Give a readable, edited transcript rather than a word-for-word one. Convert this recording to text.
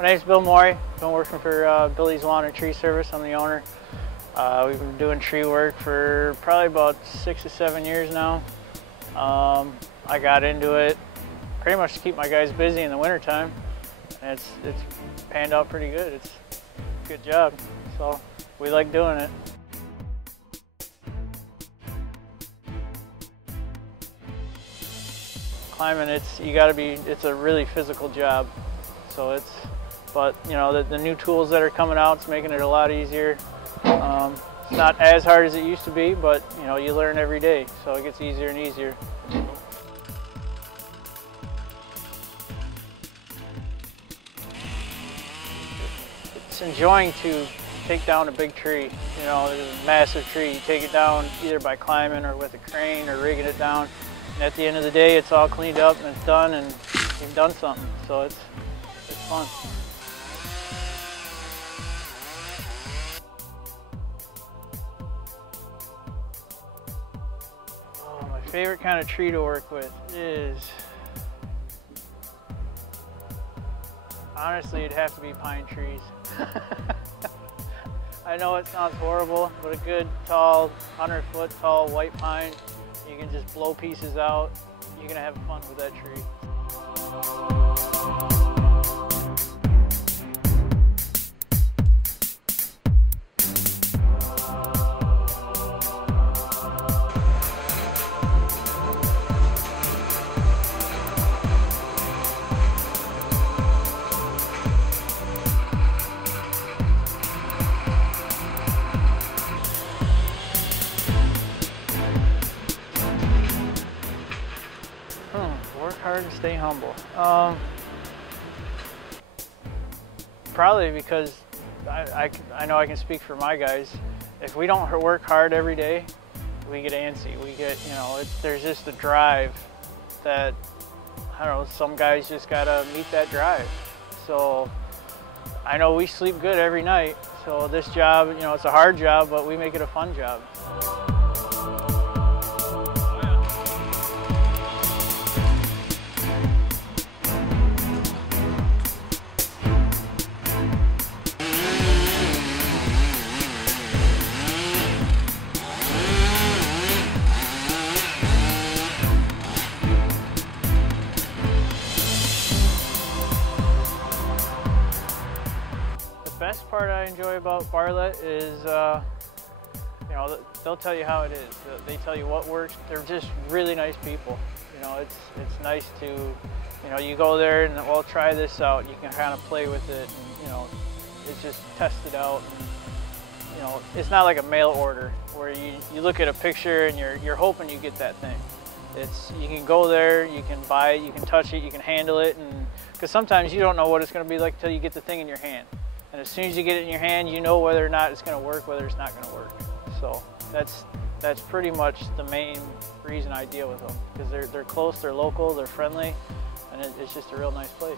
My name's Bill Moorey. I've been working for Billy's Lawn and Tree Service. I'm the owner. We've been doing tree work for probably about 6 to 7 years now. I got into it pretty much to keep my guys busy in the wintertime. And it's panned out pretty good. It's a good job. So we like doing it. Climbing, it's a really physical job. So but you know, the new tools that are coming out, it's making it a lot easier. It's not as hard as it used to be, but you know, you learn every day, so it gets easier and easier. It's enjoying to take down a big tree. You know, there's a massive tree. You take it down either by climbing or with a crane or rigging it down. And at the end of the day, it's all cleaned up and it's done, and you've done something. So it's fun. Oh, my favorite kind of tree to work with is, honestly, it'd have to be pine trees. I know it sounds horrible, but a good tall, 100-foot tall white pine, you can just blow pieces out. You're gonna have fun with that tree. Work hard and stay humble. Probably because I know I can speak for my guys. If we don't work hard every day, we get antsy. We get, you know, there's just a drive that, I don't know, some guys just gotta meet that drive. So I know we sleep good every night. So this job, you know, it's a hard job, but we make it a fun job. The best part I enjoy about Bartlett is, you know, they'll tell you how it is. They tell you what works. They're just really nice people. You know, it's nice to, you know, you go there and, well, try this out. You can kind of play with it, and, you know, it's just test it out. And, you know, it's not like a mail order where you look at a picture and you're hoping you get that thing. You can go there, you can buy it, you can touch it, you can handle it, and because sometimes you don't know what it's going to be like until you get the thing in your hand. And as soon as you get it in your hand, you know whether or not it's going to work, whether it's not going to work. So that's pretty much the main reason I deal with them, because they're close, they're local, they're friendly, and it's just a real nice place.